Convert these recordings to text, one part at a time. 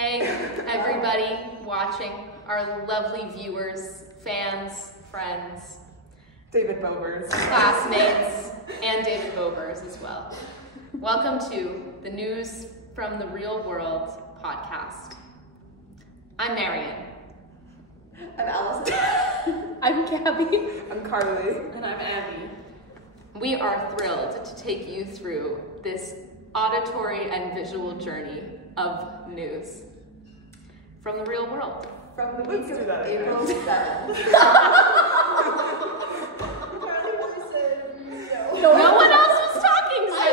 Hey, everybody watching, our lovely viewers, fans, friends, David Bovers, classmates, and David Bovers as well. Welcome to the News from the Real World podcast. I'm Marion. I'm Allison. I'm Gabby. I'm Carly. And I'm Abby. We are thrilled to take you through this auditory and visual journey of news from the real world. From the week of April 7th. No one else was talking, so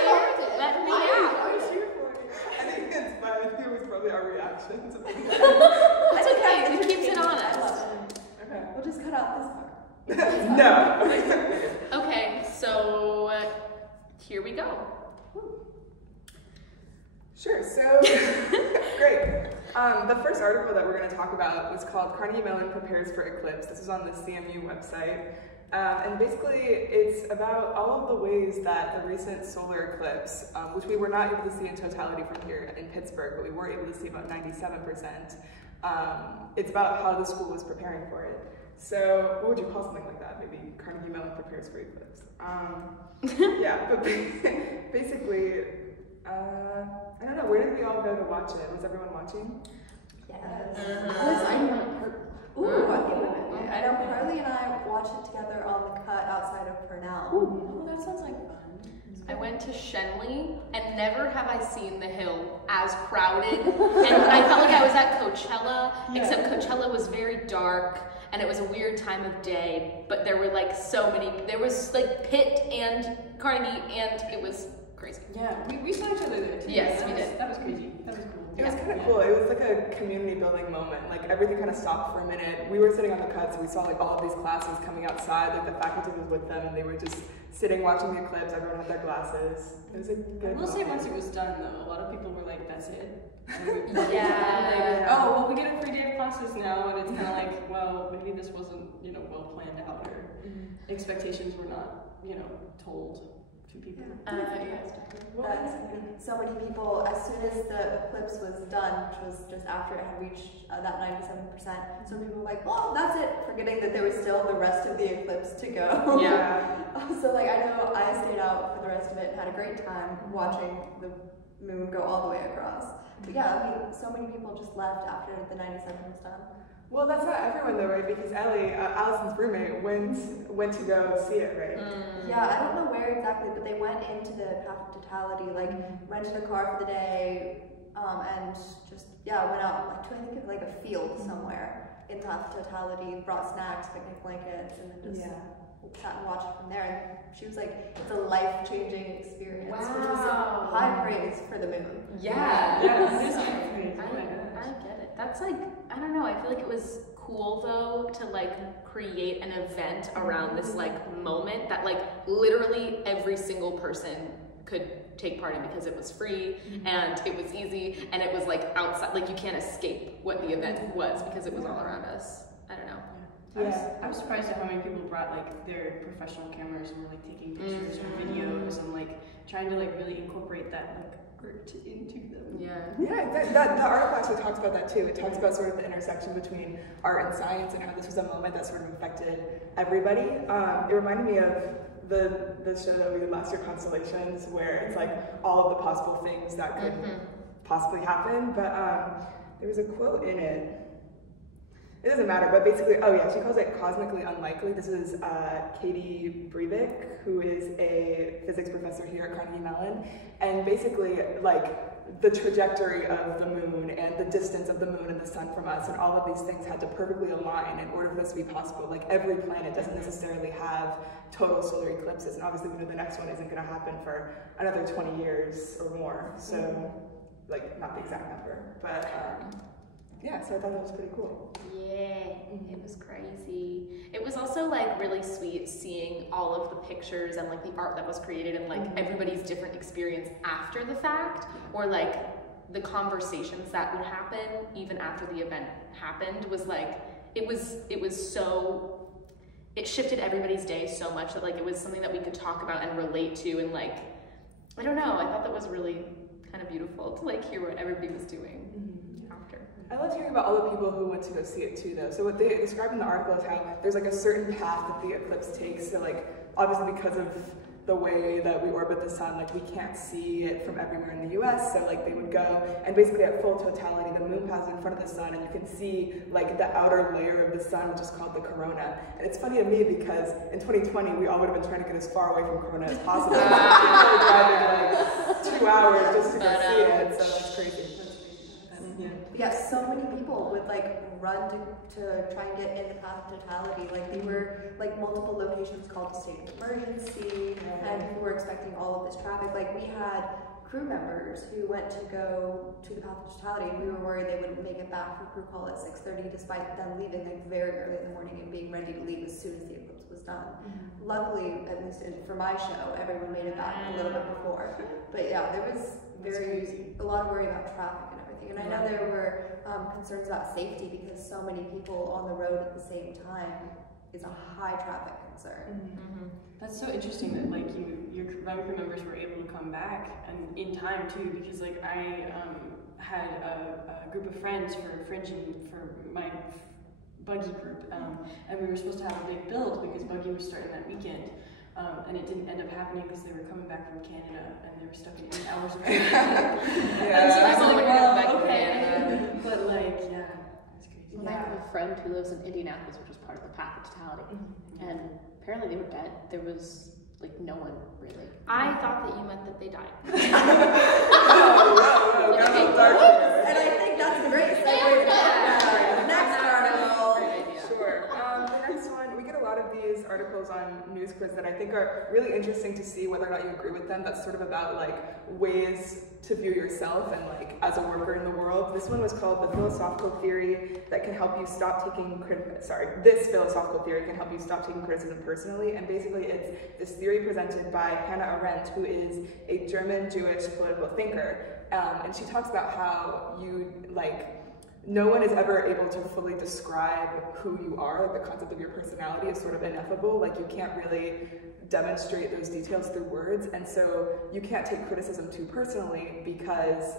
let me out. I think it's fine. I think it was probably our reaction to It's okay, it keeps it honest. Okay. We'll just cut out this part. No. Okay, so here we go. Sure, so, great. The first article that we're going to talk about was called Carnegie Mellon Prepares for Eclipse. This is on the CMU website. And basically, it's about all of the ways that the recent solar eclipse, which we were not able to see in totality from here in Pittsburgh, but we were able to see about 97%. It's about how the school was preparing for it. So what would you call something like that? Maybe Carnegie Mellon Prepares for Eclipse. Yeah, but basically, I don't know, where did we all go to watch it? Was everyone watching? Yes. Okay. I know Carly and I watched it together on the cut outside of Purnell. Oh, that sounds like fun. I went to Shenley, and never have I seen the Hill as crowded. And I felt like I was at Coachella, except Coachella was very dark, and it was a weird time of day, but there were like so many, there was like Pitt and Carnegie, and it was crazy. Yeah, we saw each other there too. Yes, we did. That was crazy. That was cool. It was kind of cool. It was like a community building moment. Like everything kind of stopped for a minute. We were sitting on the cut, so we saw like all of these classes coming outside. Like the faculty was with them, and they were just sitting watching the eclipse. Everyone had their glasses. It was a good. I will say once it was done though, a lot of people were like, "That's it." Yeah. Like, oh well, we get a free day of classes now, and it's kind of like, well, maybe this wasn't, well planned out, or expectations were not, told to people. So many people, as soon as the eclipse was done, which was just after it had reached that 97%, some people were like, well, that's it, forgetting that there was still the rest of the eclipse to go. Yeah. So like, I know I stayed out for the rest of it and had a great time watching the moon go all the way across. But yeah, I mean, so many people just left after the 97 was done. Well, that's not everyone though, right? Because Ellie, Allison's roommate, went to go see it, right? Yeah, I don't know where exactly, but they went into the path of totality, like rented a car for the day, and just went out to I think of like a field somewhere in path of totality, brought snacks, picnic blankets, and then just sat and watched it from there. And she was like, it's a life-changing experience, which was high praise for the moon. Yeah. I I get it. That's like, I don't know, I feel like it was cool though to like create an event around this like moment that like literally every single person could take part in because it was free and it was easy and it was like outside, like you can't escape what the event was because it was all around us. I don't know. I was surprised at how many people brought like their professional cameras and were like taking pictures or videos and like trying to like really incorporate that like art into them. Yeah, the article actually talks about that too. It talks about sort of the intersection between art and science and how this was a moment that sort of affected everybody. It reminded me of the show that we did last year, Constellations, where it's like all of the possible things that could possibly happen. But there was a quote in it. It doesn't matter, but basically, she calls it cosmically unlikely. This is Katie Breivik, who is a physics professor here at Carnegie Mellon, and basically, like, the trajectory of the moon and the distance of the moon and the sun from us and all of these things had to perfectly align in order for this to be possible. Like, every planet doesn't necessarily have total solar eclipses, and obviously we know the next one isn't going to happen for another 20 years or more, so, like, not the exact number, but... yeah, so I thought that was pretty cool. Yeah, it was crazy. It was also like really sweet seeing all of the pictures and like the art that was created and like everybody's different experience after the fact, or like the conversations that would happen even after the event happened was like, it shifted everybody's day so much that like it was something that we could talk about and relate to, and like, I don't know, I thought that was really kind of beautiful to like hear what everybody was doing after. I loved hearing about all the people who went to go see it too, though. So what they describe in the article is how there's like a certain path that the eclipse takes. So like, obviously because of the way that we orbit the sun, like we can't see it from everywhere in the US, so like they would go, and basically at full totality, the moon passes in front of the sun, and you can see like the outer layer of the sun, which is called the corona. And it's funny to me because in 2020, we all would have been trying to get as far away from corona as possible. People are driving like 2 hours just to go see it, so that's crazy. Yeah, so many people would like run to try and get in the path of totality. Like they were like multiple locations called a state of emergency, and people were expecting all of this traffic. Like we had crew members who went to go to the path of totality, and we were worried they wouldn't make it back for crew call at 6:30, despite them leaving like very early in the morning and being ready to leave as soon as the eclipse was done. Luckily, at least for my show, everyone made it back a little bit before. But yeah, there was a lot of worry about traffic. And I know there were concerns about safety because so many people on the road at the same time is a high traffic concern. That's so interesting that like your run crew members were able to come back and in time too, because like I had a group of friends for Fringe and for my buggy group, and we were supposed to have a big build because buggy was starting that weekend. And it didn't end up happening because they were coming back from Canada and they were stuck in 8 hours of traffic. And so I was like, well, okay. But like, yeah, it's crazy. Well, I have a friend who lives in Indianapolis, which is part of the path of totality. And apparently they were dead. There was like no one really. I thought that you meant that they died. And I think that's a great segue to talk about next article. Sure. The next one, we get a lot of these articles on News Quiz that I think are really interesting to see whether or not you agree with them. That's sort of about like ways to view yourself and like as a worker in the world. This one was called the philosophical theory that can help you stop taking this philosophical theory can help you stop taking criticism personally. And basically it's this theory presented by Hannah Arendt, who is a German Jewish political thinker. And she talks about how you like no one is ever able to fully describe who you are. Like the concept of your personality is sort of ineffable. Like you can't really demonstrate those details through words, and so you can't take criticism too personally because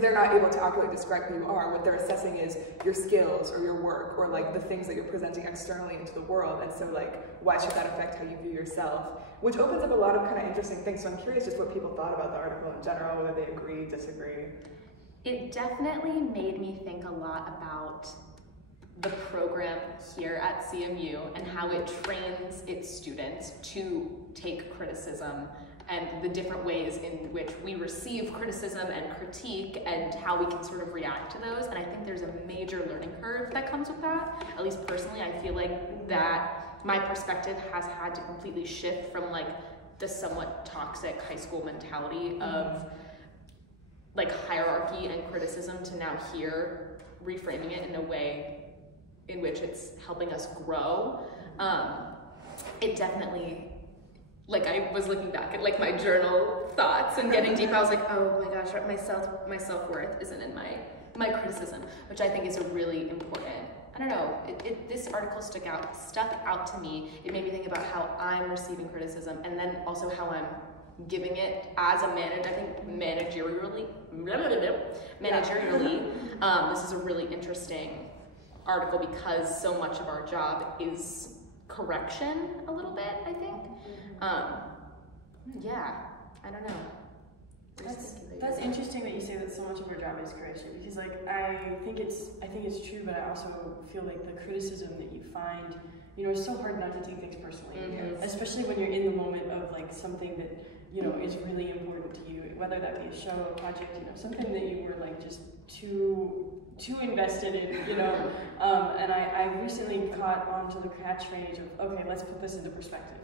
they're not able to accurately describe who you are. What they're assessing is your skills or your work or like the things that you're presenting externally into the world. And so like, why should that affect how you view yourself? Which opens up a lot of kind of interesting things. So I'm curious just what people thought about the article in general, whether they agree, disagree. It definitely made me think a lot about the program here at CMU and how it trains its students to take criticism and the different ways in which we receive criticism and critique and how we can sort of react to those. And I think there's a major learning curve that comes with that. At least personally, I feel like that my perspective has had to completely shift from like the somewhat toxic high school mentality of like hierarchy and criticism to now here reframing it in a way in which it's helping us grow. It definitely, like I was looking back at like my journal thoughts and getting deep, I was like, oh my gosh, my self-worth isn't in my criticism, which I think is a really important, I don't know, this article stuck out to me. It made me think about how I'm receiving criticism and then also how I'm giving it as a manager. I think managerially, this is a really interesting article because so much of our job is correction a little bit, I think. Yeah, I don't know. That's interesting that you say that so much of our job is correction, because like I think it's true, but I also feel like the criticism that you find, you know, it's so hard not to take things personally, especially when you're in the moment of like something that, you know, is really important to you, whether that be a show, a project, you know, something that you were like just too invested in, you know. And I recently caught on to the catchphrase of, okay, let's put this into perspective.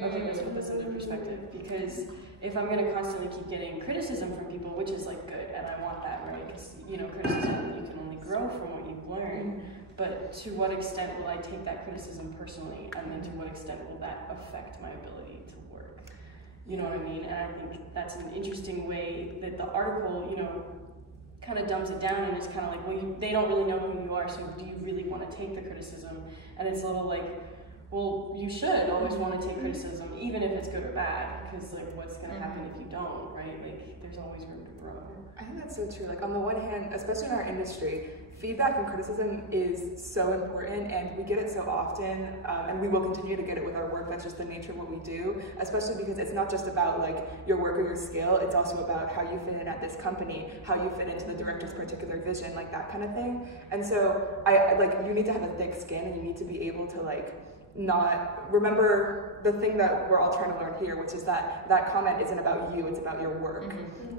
Okay, let's put this into perspective, because if I'm going to constantly keep getting criticism from people, which is like good, and I want that, right? Because, you know, criticism, you can only grow from what you've learned. But to what extent will I take that criticism personally, and then to what extent will that affect my ability to work? You know what I mean? And I think that's an interesting way that the article, you know, kind of dumbs it down, and it's kind of like, well, they don't really know who you are, so do you really want to take the criticism? And it's a little like, well, you should always want to take criticism, even if it's good or bad, because like, what's going to happen if you don't, right? Like, there's always room to grow. problem. I think that's so true. Like on the one hand, especially in our industry, feedback and criticism is so important, and we get it so often, and we will continue to get it with our work. That's just the nature of what we do, especially because it's not just about like your work or your skill, it's also about how you fit in at this company, how you fit into the director's particular vision, like that kind of thing. And so I like, you need to have a thick skin, and you need to be able to like not remember the thing that we're all trying to learn here, which is that that comment isn't about you, it's about your work.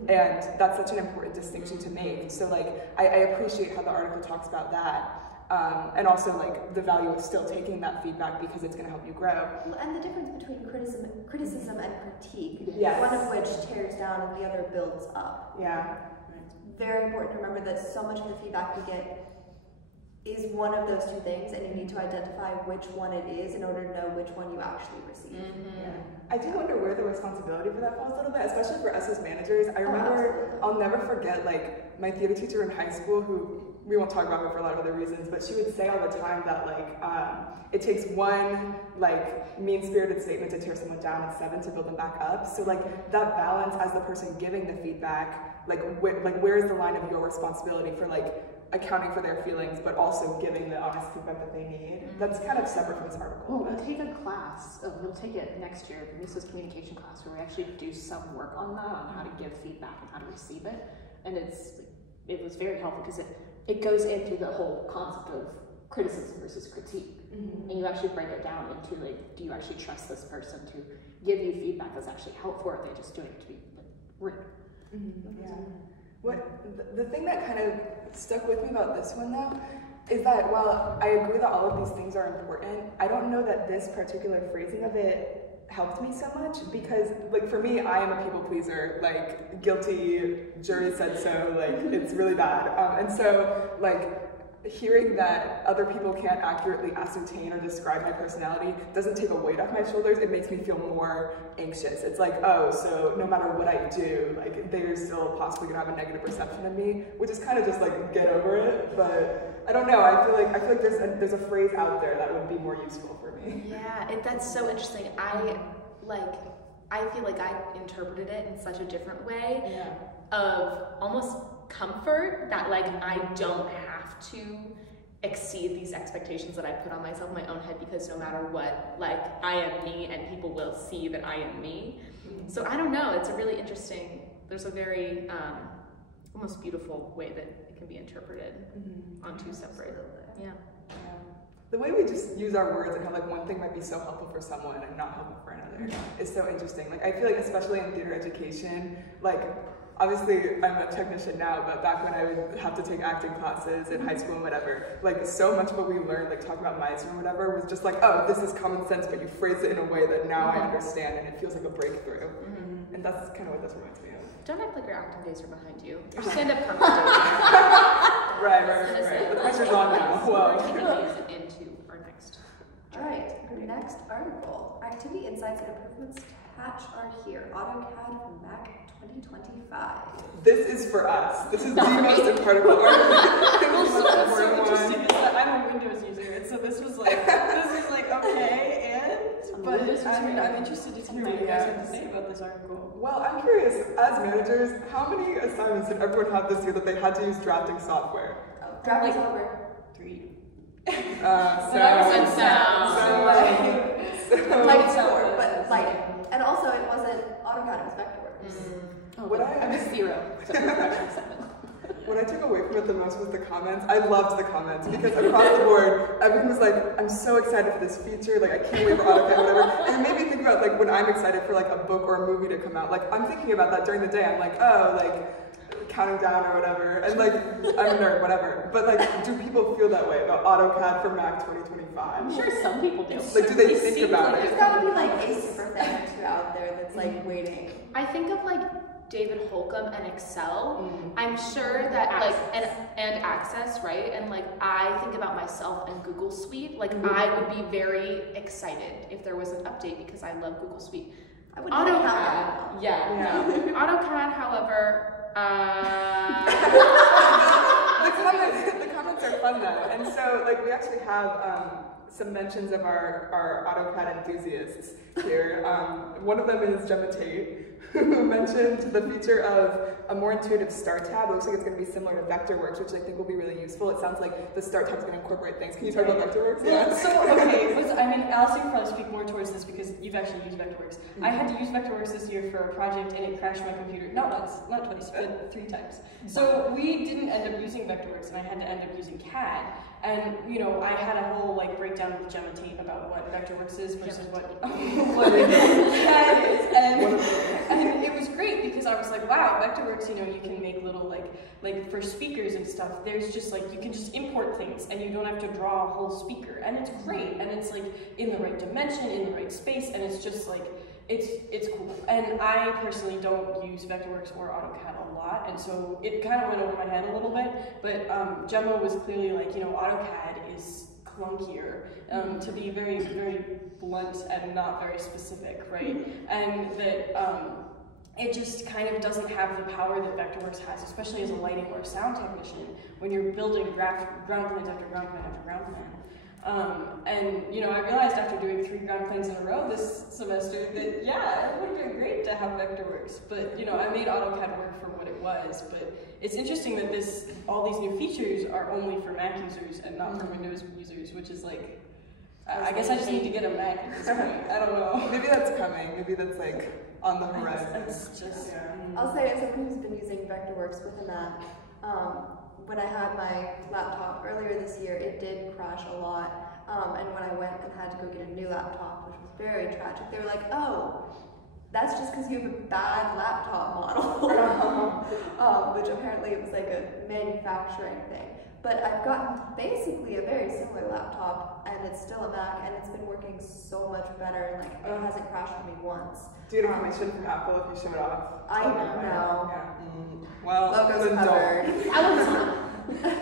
And that's such an important distinction to make. So like, I appreciate how the article talks about that. And also like the value of still taking that feedback because it's gonna help you grow. Well, and the difference between criticism and critique, Yes. one of which tears down and the other builds up. Yeah. It's very important to remember that so much of the feedback we get is one of those two things, and you need to identify which one it is in order to know which one you actually receive. Yeah. I do wonder where the responsibility for that falls a little bit, especially for us as managers. I remember, I'll never forget like my theater teacher in high school, who we won't talk about her for a lot of other reasons, but she would say all the time that like it takes one like mean-spirited statement to tear someone down and 7 to build them back up. So like that balance as the person giving the feedback, like where is the line of your responsibility for like accounting for their feelings, but also giving the honest feedback that they need. That's kind of separate from this article. Well, we'll take a class, we'll take it next year, this is communication class, where we actually do some work on that, on how to give feedback and how to receive it. And it was very helpful because it goes in through the whole concept of criticism versus critique. And you actually break it down into like, do you actually trust this person to give you feedback that's actually helpful, or are they just doing it to be like, rude? Yeah. The thing that kind of stuck with me about this one though is that while I agree that all of these things are important, I don't know that this particular phrasing of it helped me so much, because like for me, I am a people pleaser, like guilty, jury said so, like it's really bad. And so like hearing that other people can't accurately ascertain or describe my personality doesn't take a weight off my shoulders. It makes me feel more anxious. It's like, oh, so no matter what I do, like they're still possibly gonna have a negative perception of me, which is kind of just like get over it. But I don't know. I feel like there's a phrase out there that would be more useful for me. Yeah, that's so interesting. I feel like I interpreted it in such a different way, of almost comfort that like I don't have to exceed these expectations that I put on myself in my own head, because no matter what, like I am me and people will see that I am me. So I don't know, it's a really interesting, there's a very almost beautiful way that it can be interpreted on two separate. The way we just use our words and how like one thing might be so helpful for someone and not helpful for another is so interesting. Like I feel like especially in theater education, like obviously I'm a technician now, but back when I would have to take acting classes in high school and whatever, like so much of what we learned, like talking about Meisner or whatever, was just like, oh, this is common sense, but you phrase it in a way that now I understand, and it feels like a breakthrough. And that's kind of what this reminds me of. Don't act like your acting days are behind you. Your stand-up comedy days. Right. The pressure's on now. Whoa. We're taking these into our next. All right, next article. Activity insights and improvements patch are here. AutoCAD for Mac 2025. This is for us. This is the most incredible article. What's so interesting is that I'm a Windows user, and so this was like okay, but I'm interested to hear what you guys have to say about this article. Well, I'm curious, as managers, how many assignments did everyone have this year that they had to use drafting software? Drafting software. 3. Lighting software, but lighting. And also it wasn't AutoCAD, it was Vectorworks. I'm a 0. So What I took away from it the most was the comments. I loved the comments because across the board, everyone was like, I'm so excited for this feature, like I can't wait for AutoCAD, whatever. And it made me think about like when I'm excited for like a book or a movie to come out, like I'm thinking about that during the day. I'm like, oh, like counting down or whatever. And like, I'm a nerd, whatever. But like, do people feel that way about AutoCAD for Mac 2025? I'm sure some people do. Like, do they think about it? There's gotta be like a super thing or two out there that's like waiting. I think of like David Holcomb and Excel. I'm sure that like and Access, right? And like I think about myself and Google Suite. Like I would be very excited if there was an update because I love Google Suite. I would not count AutoCAD, no. AutoCAD, however, the comments are fun though, and so like we actually have some mentions of our AutoCAD enthusiasts here. One of them is Gemma Tate, who mentioned the feature of a more intuitive Start tab. It looks like it's going to be similar to Vectorworks, which I think will be really useful. It sounds like the Start tab is going to incorporate things. Can you talk about Vectorworks? Yeah. So, okay, Allison can probably speak more towards this because you've actually used Vectorworks. I had to use Vectorworks this year for a project and it crashed my computer. Not once, not twice, but 3 times. So we didn't end up using Vectorworks and I had to end up using CAD. And, you know, I had a whole, like, breakdown with Gemma Tate about what Vectorworks is versus what CAD is. And it was great because I was like, wow, Vectorworks, you know, you can make little, like for speakers and stuff, there's just, like, you can just import things and you don't have to draw a whole speaker. And it's great. And it's, like, in the right dimension, in the right space, and it's just, like, it's cool. And I personally don't use Vectorworks or AutoCAD a lot, and so it kind of went over my head a little bit, but Gemma was clearly like, you know, AutoCAD is clunkier, to be very, very blunt and not very specific, right? And that it just kind of doesn't have the power that Vectorworks has, especially as a lighting or a sound technician, when you're building ground plans after ground plan after ground plan. And, you know, I realized after doing 3 ground plans in a row this semester that, yeah, it would have been great to have Vectorworks, but, you know, I made AutoCAD work for what it was, but it's interesting that all these new features are only for Mac users and not for Windows users, which is like, I guess I just need to get a Mac at this point. I don't know. Maybe that's coming. Maybe that's like on the horizon. It's just, yeah. I'll say, as someone who's been using Vectorworks with a Mac, when I had my laptop earlier this year, it did crash a lot. And when I went and had to go get a new laptop, which was very tragic, they were like, oh, that's just because you have a bad laptop model. Which apparently it was like a manufacturing thing. But I've gotten basically a very similar laptop, and it's still a Mac, and it's been working so much better, and like it hasn't crashed for me once. Do you get a commission from Apple if you show it off? I don't know. Yeah. Well, logos covered.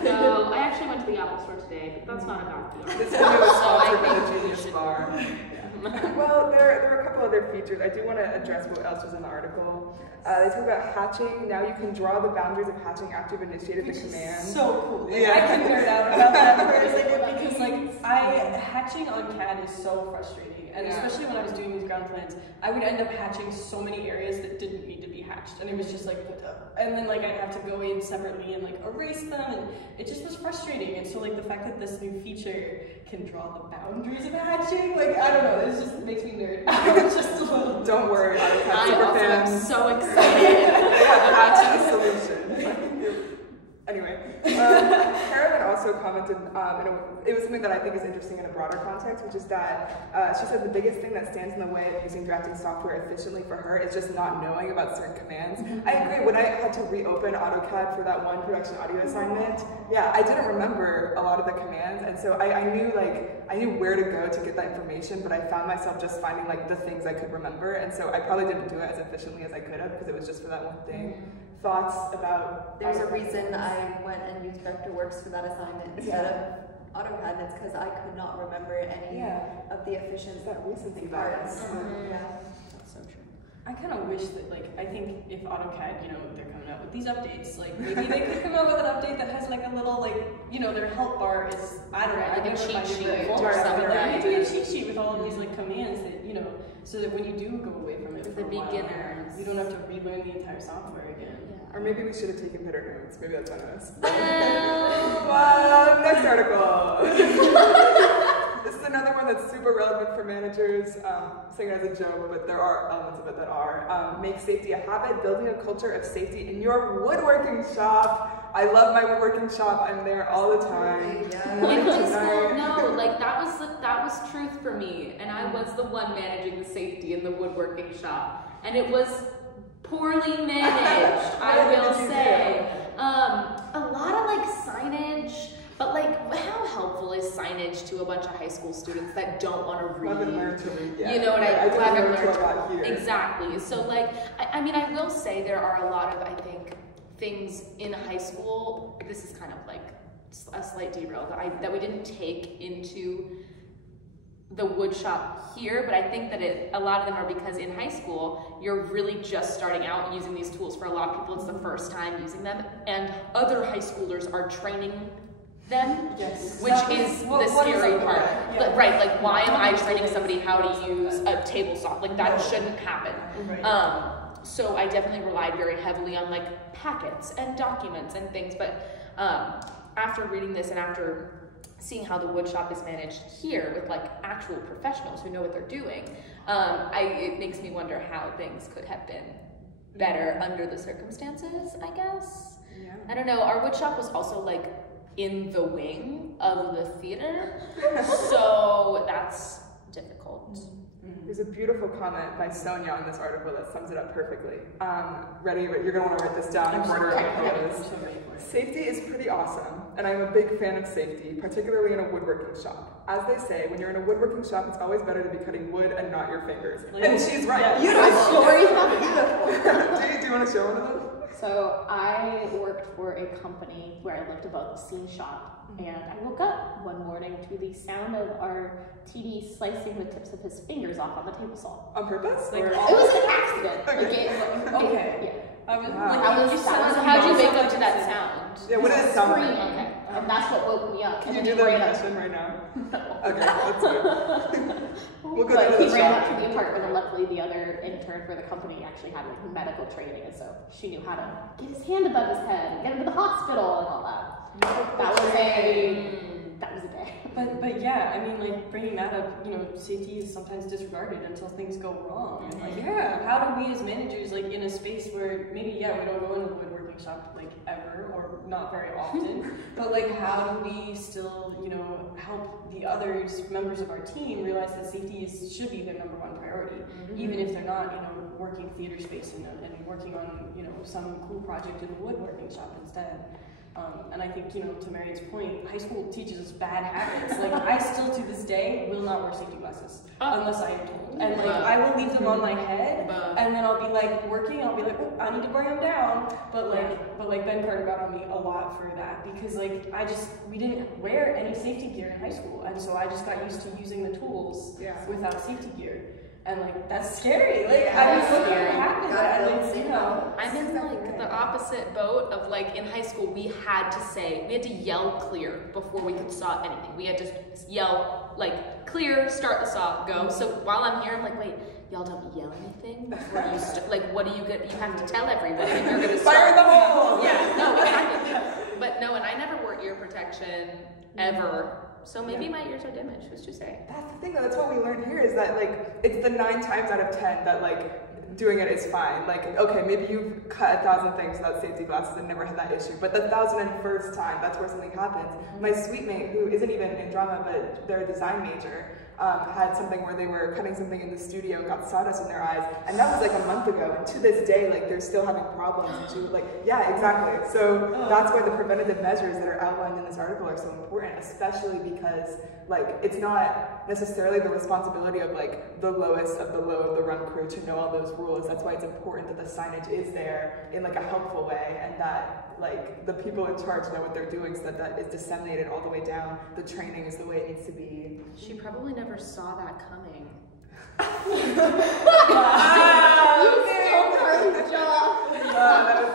No, I actually went to the Apple store today, but that's not about the This video is sponsored by the think Genius Bar. Well, there are a couple other features. I do want to address what else was in the article. They talk about hatching. Now you can draw the boundaries of hatching after you've initiated the command. So cool. Yeah. I can nerd out about that for a second because, like, hatching on CAD is so frustrating, and especially when I was doing these ground plans, I would end up hatching so many areas that didn't need to be hatched, and it was just like, and then like I'd have to go in separately and like erase them, and it just was frustrating. And so like the fact that this new feature can draw the boundaries of hatching, like I don't know, this just makes me nerd. Just a little. Don't worry, I super also am fans. so excited. Hatching solution. Anyway, Carolyn also commented, it was something that I think is interesting in a broader context, which is that she said the biggest thing that stands in the way of using drafting software efficiently for her is just not knowing about certain commands. I agree, when I had to reopen AutoCAD for that one production audio assignment, yeah, I didn't remember a lot of the commands, and so I knew where to go to get that information, but I found myself just finding like the things I could remember, and so I probably didn't do it as efficiently as I could have because it was just for that one thing. Thoughts about? There's a reason I went and used Vectorworks for that assignment instead of AutoCAD, and it's because I could not remember any of the efficient parts. Yeah. That's so true. I kind of wish that, like, I think if AutoCAD, you know, they're coming out with these updates, like, maybe they could come out with an update that has, like, a little, like, you know, their help bar is, I don't know, like a cheat sheet or something. Right. Maybe a cheat sheet with all of these, like, commands that, you know, so that when you do go away from it for the a while, beginners, you don't have to relearn the entire software again. Or maybe we should have taken better notes. Maybe that's on us. Well, Next article. This is another one that's super relevant for managers. Saying it as a joke, but there are elements of it that are. Make safety a habit, building a culture of safety in your woodworking shop. I love my woodworking shop. I'm there all the time. In high school, no, like that was truth for me, and I was the one managing the safety in the woodworking shop, and it was poorly managed, I will say. A lot of like signage, but like how helpful is signage to a bunch of high school students that don't want to read? Haven't learned to read yet. You know what I haven't learned here. Exactly. So like, I mean, I will say there are a lot of, I think, things in high school, this is kind of like a slight derail, that we didn't take into the wood shop here, but I think that a lot of them are because in high school, you're really just starting out using these tools. For a lot of people, it's the first time using them, and other high schoolers are training them, which is the scary part. Yeah. Right, like why am I training somebody how to use a table saw? Like that shouldn't happen. So I definitely relied very heavily on like packets and documents and things. But after reading this and after seeing how the wood shop is managed here with like actual professionals who know what they're doing, it makes me wonder how things could have been better under the circumstances, I guess. Yeah. I don't know. Our wood shop was also like in the wing of the theater, so that's difficult. There's a beautiful comment by Sonia on this article that sums it up perfectly. Ready? You're going to want to write this down in order of photos. Safety is pretty awesome, and I'm a big fan of safety, particularly in a woodworking shop. As they say, when you're in a woodworking shop, it's always better to be cutting wood and not your fingers. And she's right. Yeah. Beautiful stories about do you want to show one of them? So I worked for a company where I lived above the scene shop, and I woke up one morning to the sound of our TD slicing the tips of his fingers off on the table saw. On purpose? It was an accident. Okay. Yeah. How'd you wake up to that sound? Yeah, what does it sound like? Okay. And that's what woke me up. Can you And do then the he ran up. impression right now? Okay, let's do it. We'll go But to he the ran shop. up to the apartment, and luckily the other intern for the company actually had like medical training, and so she knew how to get his hand above his head and get him to the hospital and all that. That was a day. But yeah, I mean, like bringing that up, you know, safety is sometimes disregarded until things go wrong. And, like, how do we as managers, like in a space where maybe we don't go into the woodworking shop like ever or not very often, but like how do we still, you know, help the others, members of our team, realize that safety should be their #1 priority, even if they're not, you know, working theater space and working on, you know, some cool project in the woodworking shop instead. And I think, you know, to Marian's point, high school teaches us bad habits. Like, I still to this day will not wear safety glasses unless I am told. And like, I will leave them on my head, and then I'll be like working. I'll be like, oh, I need to bring them down. But like Ben Carter got on me a lot for that because like we didn't wear any safety gear in high school, and so I just got used to using the tools without safety gear. And like that's scary. Like I was looking at what happened. You know, I'm in like the opposite boat of like in high school we had to yell clear before we could saw anything. We had to yell like clear, start the saw, go. So while I'm here, I'm like, wait, y'all don't yell anything before you like what do you get? You have to tell everyone when you're gonna start. Fire in the hole. Yeah, no, exactly. But no, and I never wore ear protection ever. So maybe my ears are damaged, who's to say? That's the thing though, that's what we learned here is that like, it's the 9 times out of 10 that like, doing it is fine. Like, okay, maybe you've cut 1,000 things without safety glasses and never had that issue, but the 1,001st time, that's where something happens. My suite mate, who isn't even in drama, but they're a design major, had something where they were cutting something in the studio, got sawdust in their eyes, and that was like a month ago, and to this day, like, they're still having problems, and she was like, yeah, exactly. So that's why the preventative measures that are outlined in this article are so important, especially because, like, it's not necessarily the responsibility of, like, the lowest of the low of the run crew to know all those rules. That's why it's important that the signage is there in, like, a helpful way, and that, like, the people in charge know what they're doing so that that is disseminated all the way down. The training is the way it needs to be. She probably never saw that coming. That was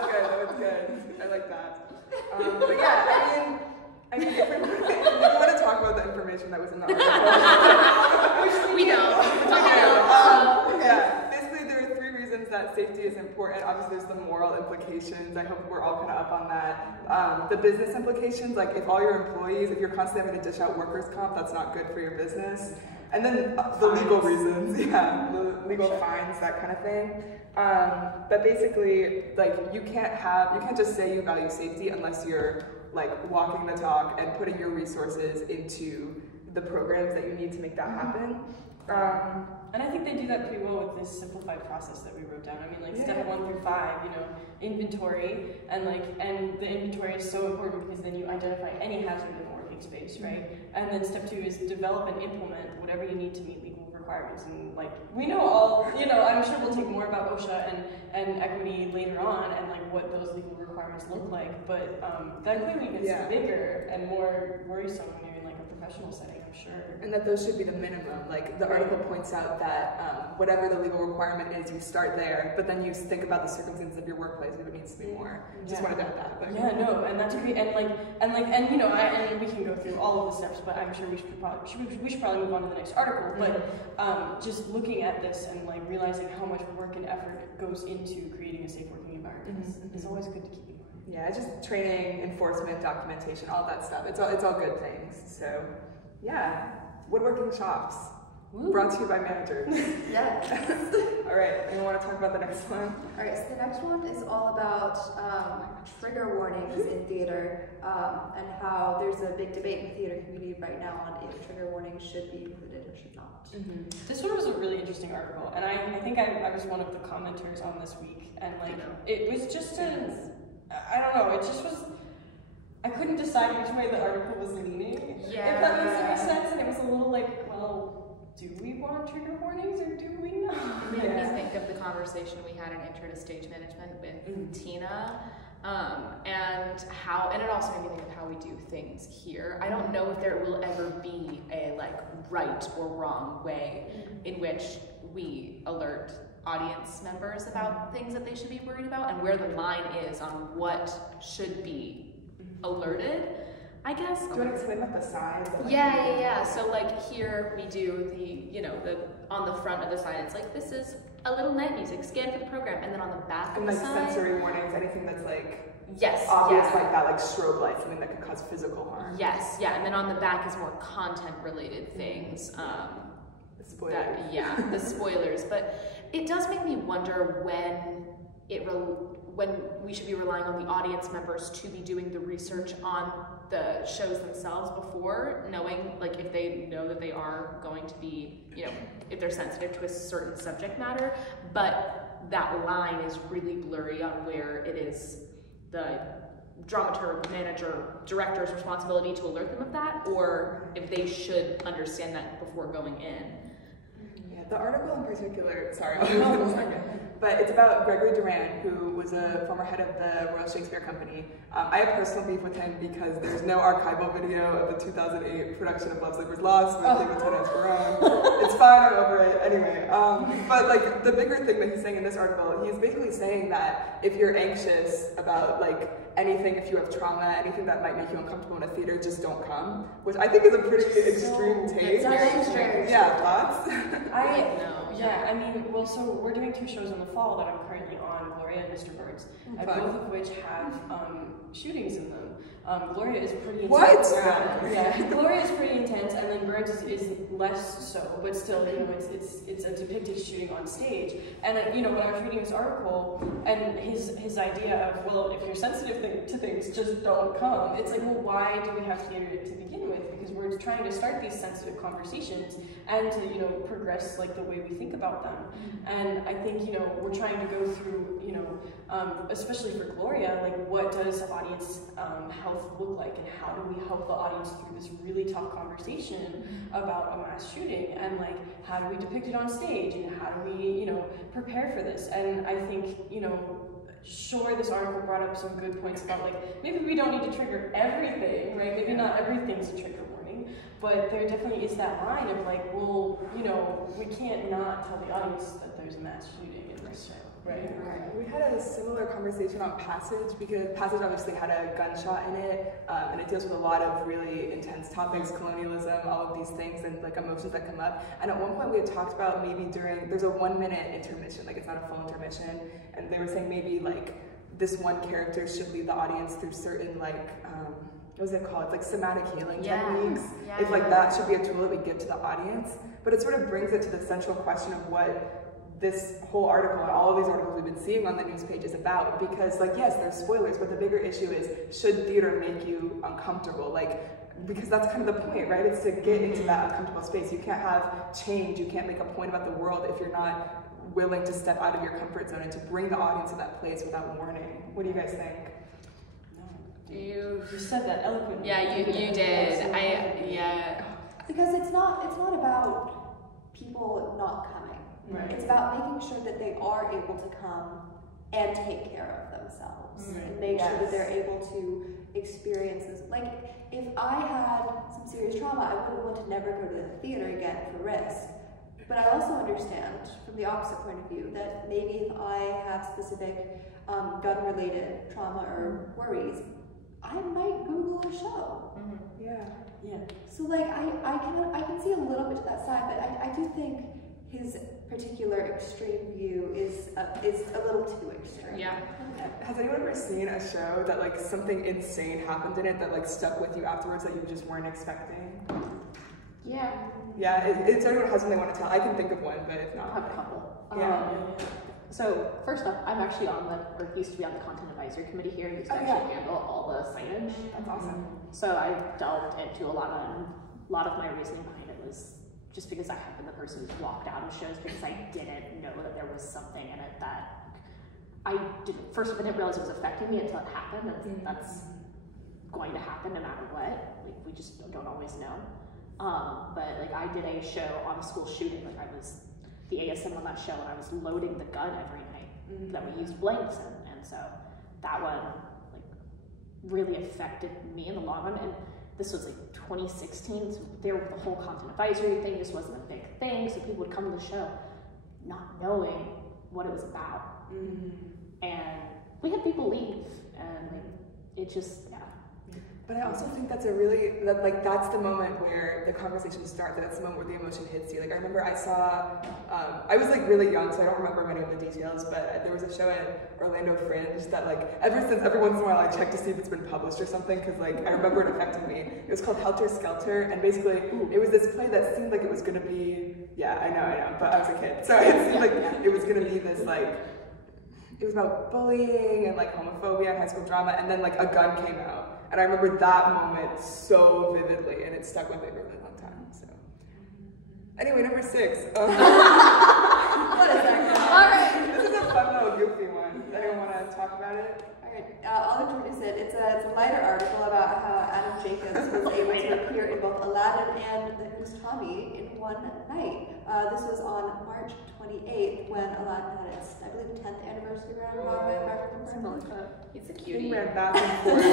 good. That was good. I like that. But yeah, I mean, if we want to talk about the information that was in the article. We don't. Yeah, basically there are 3 reasons that safety is important. Obviously there's the moral implications. I hope we're all kind of up on that. The business implications, like if all your employees, if you're constantly having to dish out workers' comp, that's not good for your business. And then the legal reasons, the legal fines, that kind of thing. But basically, like you can't just say you value safety unless you're like walking the talk and putting your resources into the programs that you need to make that happen. And I think they do that pretty well with this simplified process that we wrote down. I mean, like step 1 through 5, you know, inventory, and the inventory is so important because then you identify any hazard in the working space, right? And then step 2 is develop and implement whatever you need to meet legal requirements. And like we know all, you know, I'm sure we'll take more about OSHA and equity later on, and like what those legal requirements look like. But that clearly gets bigger and more worrisome when you're in like a professional setting, I'm sure. And that those should be the minimum. Like the article points out that whatever the legal requirement is, you start there, but then you think about the circumstances of your workplace if it needs to be more. Just wanted to add that. But yeah, no, and that's great. And you know, and we can go through all of the steps, but I'm sure we should probably move on to the next article. But just looking at this and like realizing how much work and effort goes into creating a safe working environment is always good to keep in mind. Yeah, just training, enforcement, documentation, all that stuff. It's all good things. So, yeah, woodworking shops. Woo. Brought to you by managers. Yeah. All right, and you want to talk about the next one? All right, so the next one is all about trigger warnings in theater and how there's a big debate in the theater community right now on if trigger warnings should be included or should not. This one was a really interesting article, and I think I was one of the commenters on this week, and like it was just I don't know, it just was, I couldn't decide which way the article was leaning, if that makes any sense, and it was a little like, well, do we want trigger warnings or do we not? It made me think of the conversation we had in Intro to Stage Management with Tina, and it also made me think of how we do things here. I don't know if there will ever be a like right or wrong way in which we alert audience members about things that they should be worried about and where the line is on what should be alerted, I guess. Do you want to explain about the signs? Yeah. So like here we do the on the front of the sign, it's like, this is a little night music, scan for the program, and then on the back of the sign, like sensory warnings, anything that's like obvious like that, like strobe light, something that could cause physical harm. Yes, and then on the back is more content related things. The spoilers. The spoilers. But it does make me wonder when we should be relying on the audience members to be doing the research on the shows themselves before knowing, like, if they know that they are going to be, if they're sensitive to a certain subject matter, but that line is really blurry on where it is the dramaturg, manager, director's responsibility to alert them of that, or if they should understand that before going in. Yeah, the article in particular, sorry, I'll hold on a second, but it's about Gregory Duran, who was a former head of the Royal Shakespeare Company. I have personal beef with him because there's no archival video of the 2008 production of Love Sleepers Lost with Lieutenant Esperon. It's fine, I'm over it. Anyway, but like the bigger thing that he's saying in this article, he's basically saying that if you're anxious about like anything, if you have trauma, anything that might make you uncomfortable in a theater, just don't come, which I think is a pretty extreme take. It's very extreme. Yeah, thoughts? I mean, well, so we're doing 2 shows in the fall that I'm currently on, Gloria and Mr. Burns, and both of which have shootings in them. Gloria is pretty intense. What? Yeah, Gloria is pretty intense, and then Burns is less so, but still, it's a depicted shooting on stage. And when I was reading this article, and his idea of, well, if you're sensitive to things, just don't come. It's like, well, why do we have theater to begin with? Because we're trying to start these sensitive conversations and to progress like the way we think about them. And I think we're trying to go through especially for Gloria, like what does audience health look like, and how do we help the audience through this really tough conversation about a mass shooting, and like how do we depict it on stage, and how do we prepare for this? And I think sure, this article brought up some good points about like maybe we don't need to trigger everything, right? Maybe not everything's a trigger warning, but there definitely is that line of like, well, we can't not tell the audience that there's a mass shooting in this show. Right. We had a similar conversation on Passage, because Passage obviously had a gunshot in it, and it deals with a lot of really intense topics, colonialism, all of these things, and like emotions that come up. And at one point we had talked about maybe there's a 1-minute intermission, like it's not a full intermission, and they were saying maybe like this one character should lead the audience through certain like, what was it called? It's like somatic healing techniques. If like that should be a tool that we give to the audience. But it sort of brings it to the central question of what this whole article and all of these articles we've been seeing on the news page is about, because like, yes, there's spoilers, but the bigger issue is, should theater make you uncomfortable? Like, because that's kind of the point, right? It's to get into that uncomfortable space. You can't have change, you can't make a point about the world if you're not willing to step out of your comfort zone and to bring the audience to that place without warning. What do you guys think? You said that eloquently. Yeah, you did. Because it's not about people not coming. Right. It's about making sure that they are able to come and take care of themselves and make sure that they're able to experience this. Like, if I had some serious trauma, I wouldn't want to never go to the theater again for risk. But I also understand, from the opposite point of view, that maybe if I have specific gun-related trauma or worries, I might Google a show. Yeah. So like I can see a little bit to that side, but I do think his particular extreme view is a little too extreme. Yeah. Has anyone ever seen a show that like something insane happened in it that like stuck with you afterwards that you just weren't expecting? Yeah. Yeah, it's anyone has something they want to tell. I can think of one, but if I not, have a couple. Yeah. So first off, I'm actually or used to be on the content advisory committee here. Used to actually handle all the signage. That's awesome. So I delved into a lot of my reasoning behind it was just because I have been the person who's walked out of shows because I didn't know that there was something in it that I didn't. First of all, I didn't realize it was affecting me until it happened, and that's going to happen no matter what. Like, we just don't always know. But like, I did a show on a school shooting. Like, I was the ASM on that show, and I was loading the gun every night that we used blanks in, and so that one like really affected me in the long run. And this was like 2016, so there the whole content advisory thing just wasn't a big thing, so people would come to the show not knowing what it was about, and we had people leave, and like it just But I also think that's that's the moment where the conversation starts. That's the moment where the emotion hits you. Like, I remember I saw, I was like really young, so I don't remember many of the details, but there was a show at Orlando Fringe that like, every once in a while I check to see if it's been published or something, because like, I remember it affecting me. It was called Helter Skelter, and basically, it was this play that seemed like it was gonna be, I know, but I was a kid. So it seemed like it was gonna be this like, it was about bullying and like homophobia and high school drama, and then like a gun came out. And I remember that moment so vividly, and it stuck with me for a really long time. So, anyway, number 6. What is that? All right. This is a fun little goofy one. Anyone want to talk about it? All right, I'll introduce it. It's a lighter article about how Adam Jacobs was able to appear in both Aladdin and The Who's Tommy in one night. This was on March 28th when Aladdin had its, I believe, 10th anniversary around Broadway. It's a He cutie. ran back and forth.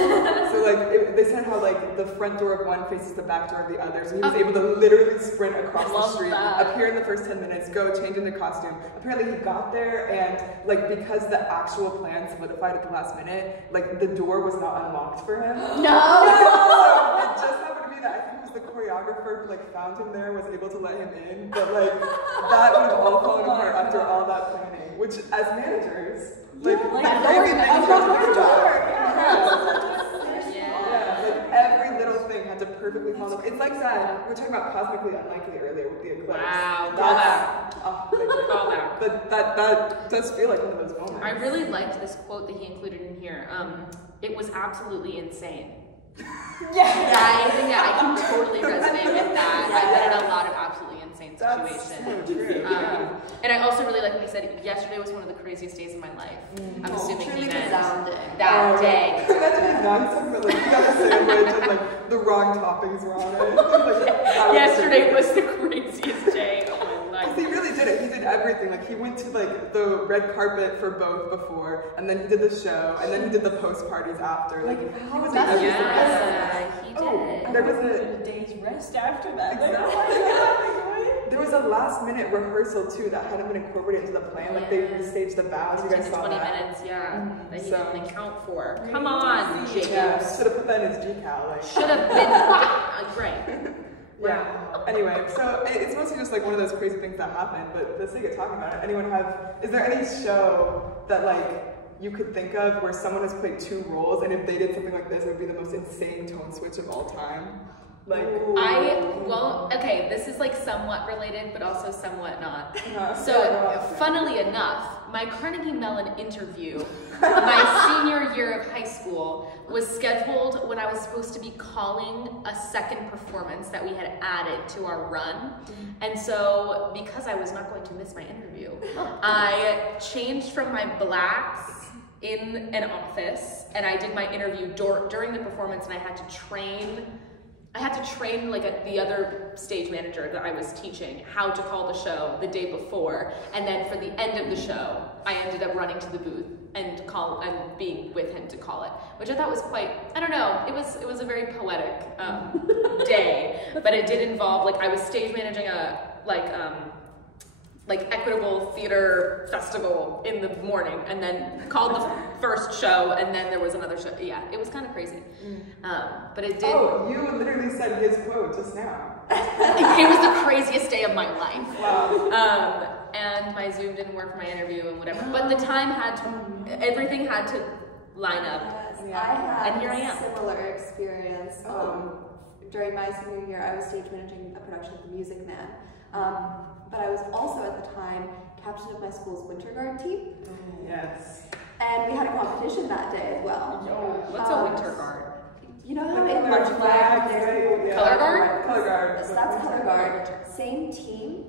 So like they said how like the front door of one faces the back door of the other. So he was able to literally sprint across the street, appear in the first 10 minutes, go change into costume. Apparently he got there, and like because the actual plan solidified at the last minute, like the door was not unlocked for him. No. So it just happened to be that I think it was the choreographer who like found him there, was able to let him in. But like that would have all fallen apart after all that planning. Which as managers, like crazy things like every little thing had to perfectly fall apart. It's like that. We were talking about cosmically unlikely earlier with the eclipse. Wow, Call back. But that does feel like one of those moments. I really liked this quote that he included in here. It was absolutely insane. I think that I can totally resonate with that. I've been in a lot of absolutely insane situations. And I also really like when he said, yesterday was one of the craziest days of my life. I'm assuming he meant that day. Imagine he's not talking about like, he got a sandwich and like the wrong toppings were on it. Yesterday was the craziest day of my life. He really did it. He did everything. Like he went to like the red carpet for both before, and then he did the show, and then he did the post parties after. Like he was everything. Yeah, he did. Oh, there was a day's rest after that. There was a last minute rehearsal too that hadn't been incorporated into the plan. Like they restaged the vows. You guys saw 20 that? minutes, that he didn't account for. Come on, Jacobs. Yeah, should have put that in his decal. Like. Should have been right. Yeah. Anyway, so it's mostly just like one of those crazy things that happened. But for the sake of talking about it, is there any show that like you could think of where someone has played 2 roles, and if they did something like this, it would be the most insane tone switch of all time? Like, I won't. Okay, this is like somewhat related, but also somewhat not. So, funnily enough, my Carnegie Mellon interview, my senior year of high school, was scheduled when I was supposed to be calling a second performance that we had added to our run. And so, because I was not going to miss my interview, I changed from my blacks in an office, and I did my interview during the performance, and I had to train like the other stage manager that I was teaching how to call the show the day before, and then for the end of the show, I ended up running to the booth be with him to call it, which I thought was quite, I don't know, it was a very poetic day, but it did involve, like, I was stage managing a like equitable theater festival in the morning, and then called the first show, and then there was another show. Yeah, it was kind of crazy, but it did. Oh, you literally said his quote just now. It was the craziest day of my life. Wow. And my Zoom didn't work for my interview and whatever, but the time everything had to line up. Yes, I had and here I am. a similar experience. During my senior year, I was stage managing a production of The Music Man. But I was also at the time captain of my school's winter guard team. Yes. And we had a competition that day as well. What's a winter guard? You know how in marching band there's color guard? Color guard. So that's color guard. Same team,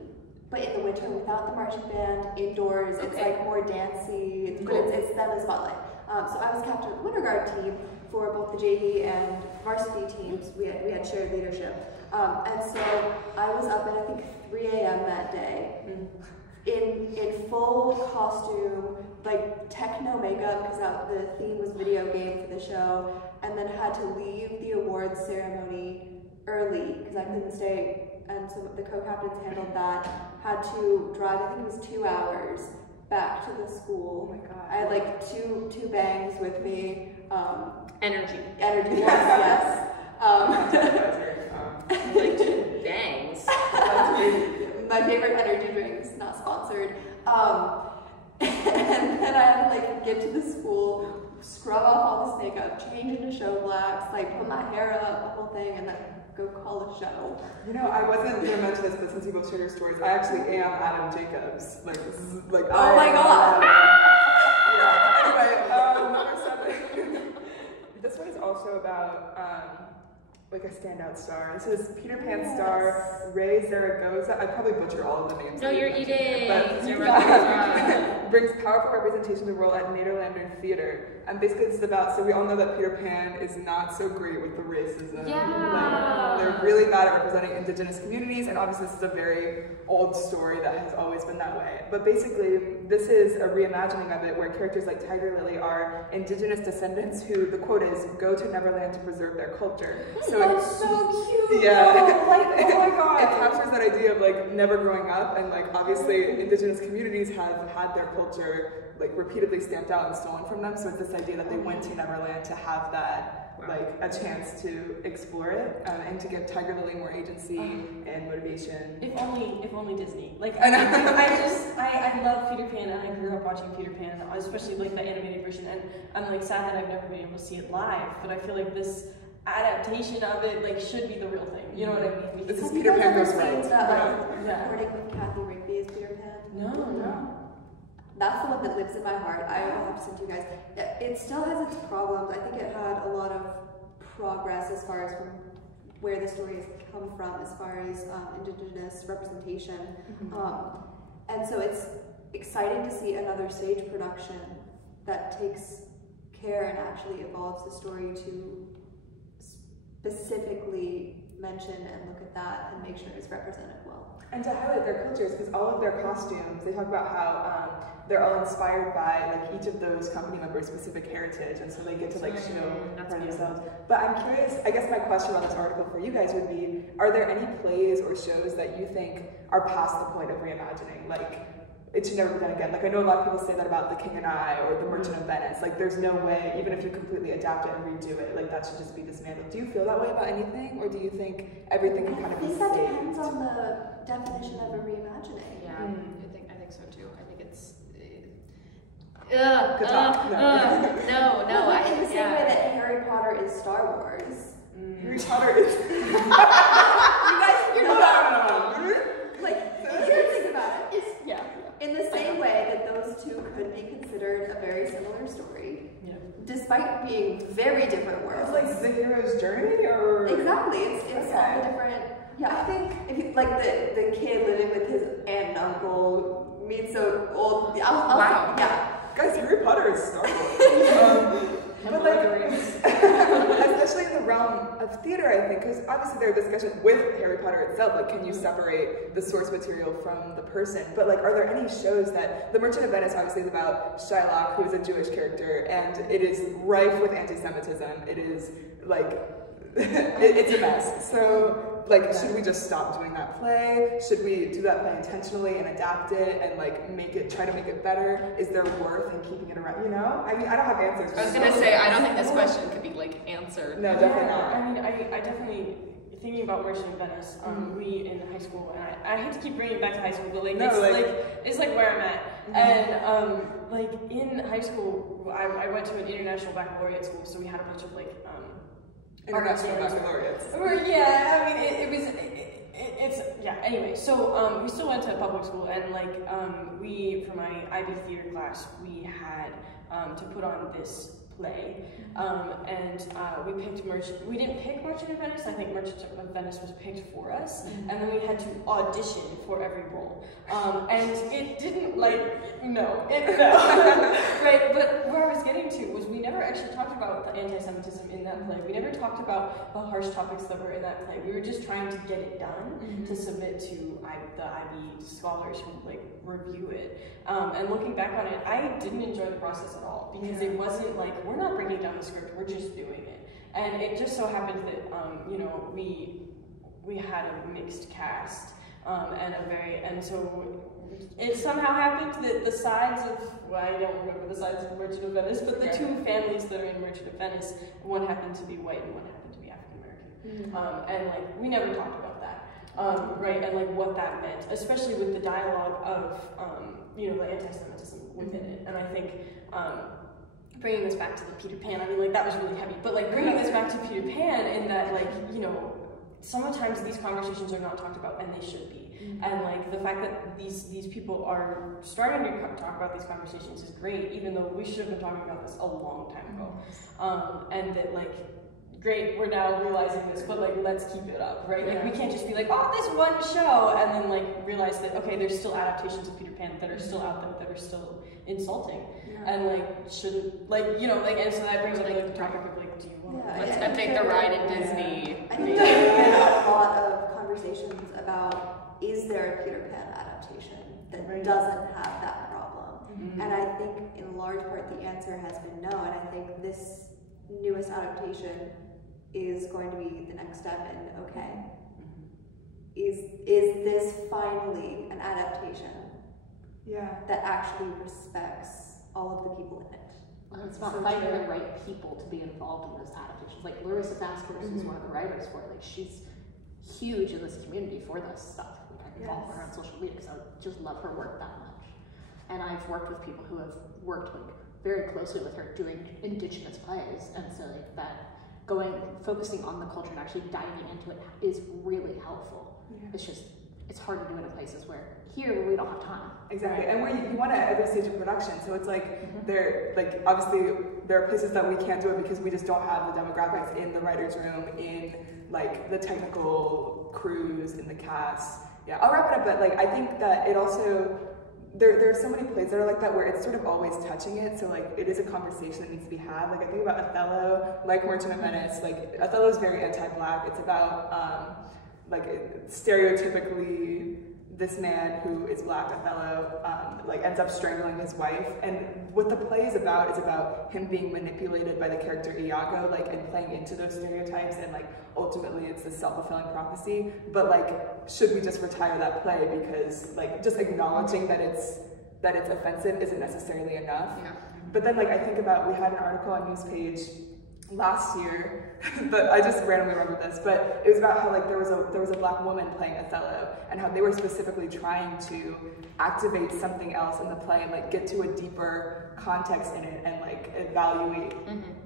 but in the winter without the marching band, indoors. It's like more dancey, but it's them in the spotlight. So I was captain of the winter guard team for both the JV and varsity teams. We had shared leadership. And so I was up at, I think, 3 a.m. that day in full costume, like techno makeup, because the theme was video game for the show, and then had to leave the awards ceremony early because I couldn't stay, and so the co-captains handled that. Had to drive, I think it was 2 hours back to the school. Oh my god. I had like two bangs with me. Energy, yes. like two bangs. My favorite energy drinks, not sponsored. And then I had to like get to the school, scrub off all this makeup, change into show blacks, like put my hair up, the whole thing, and then go call a show. You know, I wasn't gonna mention this, but since you both shared your stories, I actually am Adam Jacobs. Like, this is like. Oh my god! Yeah. Anyway, number 7. This one is also about like a standout star. This is Peter Pan star Raye Zaragoza. I probably butcher all of the names. No, you're eating. But brings powerful representation to the role at Nederlander Theatre. And basically this is about, so we all know that Peter Pan is not so great with the racism. Yeah. Like, they're really bad at representing indigenous communities, and obviously this is a very old story that has always been that way. But basically, this is a reimagining of it where characters like Tiger Lily are indigenous descendants who, the quote is, go to Neverland to preserve their culture. So That's so cute! yeah. Oh, like, oh my god! It captures that idea of like never growing up, and like obviously indigenous communities have had their culture like repeatedly stamped out and stolen from them, so it's this idea that they went to Neverland to have that like a chance to explore it and to give Tiger Lily more agency and motivation. If only Disney. Like I know. I love Peter Pan, and I grew up watching Peter Pan, especially like the animated version, and I'm like sad that I've never been able to see it live, but I feel like this adaptation of it like should be the real thing. You know what I mean? This is Have Peter you guys Pan ever goes seen right. the recording with Kathy Rigby as Peter Pan? No. That's the one that lives in my heart. I will have to send to you guys. It still has its problems. I think it had a lot of progress as far as from where the story has come from, as far as indigenous representation. And so it's exciting to see another stage production that takes care and actually evolves the story to specifically mention and look at that and make sure it's represented well. And to highlight their cultures, because all of their costumes, they talk about how they're all inspired by like each of those company members' specific heritage, and so they get to like show for themselves. But I'm curious, I guess my question on this article for you guys would be, are there any plays or shows that you think are past the point of reimagining? Like, it should never be done again. Like, I know a lot of people say that about The King and I or The Merchant of Venice. Like, there's no way, even if you completely adapt it and redo it, like that should just be dismantled. Do you feel that way about anything, or do you think everything can kind of be saved? I think that depends on the definition of a reimagining. Yeah, I think so too. I think it's. No. No. Well, in the same way that Harry Potter is Star Wars. Harry Potter is. You're not. Like, think about it. Yeah. In the same way that those two could be considered a very similar story, despite being very different worlds. It's like the hero's journey, or exactly. It's all the different. Yeah, I think if you, like the kid living with his aunt and uncle meets an old. Wow. Yeah. Guys, Harry Potter is Star Wars. But like, especially in the realm of theater, I think, because obviously there are discussions with Harry Potter itself, like can you separate the source material from the person? But like, are there any shows that, The Merchant of Venice obviously is about Shylock, who is a Jewish character, and it is rife with anti-Semitism. It is like, it's a mess. So like, should we just stop doing that play? Should we do that play intentionally and adapt it and like try to make it better? Is there worth in keeping it around, you know? I mean, I don't have answers. I was gonna say, I don't think this question could be like answered. No, definitely not. I mean, I definitely, thinking about Merchant of Venice, we in high school, and I hate to keep bringing it back to high school, but like, it's like where I'm at. And like in high school, I went to an international baccalaureate school, so we had a bunch of like, International baccalaureates. Yeah, I mean, it's yeah. Anyway, so we still went to public school, and like we, for my IB theater class, we had to put on this play, and we picked Merchant. We didn't pick Merchant of Venice. I think Merchant of Venice was picked for us, and then we had to audition for every role. And it didn't right. But where I was getting to was we never actually talked about the anti-Semitism in that play. We never talked about the harsh topics that were in that play. We were just trying to get it done to submit to the IB scholars who like review it. And looking back on it, I didn't enjoy the process at all because it wasn't like, we're not breaking down the script, we're just doing it. And it just so happened that you know, we had a mixed cast, and so it somehow happened that the sides of, well, I don't remember the sides of Merchant of Venice, but the two families that are in Merchant of Venice, one happened to be white and one happened to be African American. And like, we never talked about that, right? And like what that meant, especially with the dialogue of, you know, the anti-Semitism within it. And I think, bringing this back to the Peter Pan, I mean, like, that was really heavy, but like bringing this back to Peter Pan in that, like, you know, sometimes these conversations are not talked about, and they should be. And like the fact that these people are starting to talk about these conversations is great, even though we should have been talking about this a long time ago. And that like, great, we're now realizing this, but like, let's keep it up, right? Like, we can't just be like, oh, this one show, and then like realize that, okay, there's still adaptations of Peter Pan that are still out there that are still insulting, and like, shouldn't, like, you know, like, and so that brings up like the topic of like, do you want let's update the ride in Disney. I think there's a lot of conversations about, is there a Peter Pan adaptation that doesn't have that problem? And I think in large part the answer has been no, and I think this newest adaptation is going to be the next step in, okay, is this finally an adaptation that actually respects all of the people in it? Well, it's about finding the right people to be involved in those adaptations. Like Larissa Vasquez is one of the writers for it. Like, she's huge in this community for this stuff. I follow her on social media because I just love her work that much. And I've worked with people who have worked like very closely with her doing indigenous plays, and so like that focusing on the culture and actually diving into it is really helpful. It's just, it's hard to do in places where we don't have time. Exactly, and where you want it at every stage of production. So it's like obviously there are places that we can't do it because we just don't have the demographics in the writer's room, in like the technical crews, in the cast. Yeah, I'll wrap it up, but like I think that it also, there are so many plays that are like that where it's sort of always touching it, so like it is a conversation that needs to be had. Like I think about Othello, like Merchant of Venice, like Othello is very anti-Black. It's about like stereotypically this man who is Black, Othello, like ends up strangling his wife, and what the play is about him being manipulated by the character Iago, like, and playing into those stereotypes, and like ultimately it's this self-fulfilling prophecy. But like, should we just retire that play because like just acknowledging that it's offensive isn't necessarily enough? But then like I think about, we had an article on Newspage last year, but I just randomly remember this, but it was about how like there was a Black woman playing Othello, and how they were specifically trying to activate something else in the play and like get to a deeper context in it and like evaluate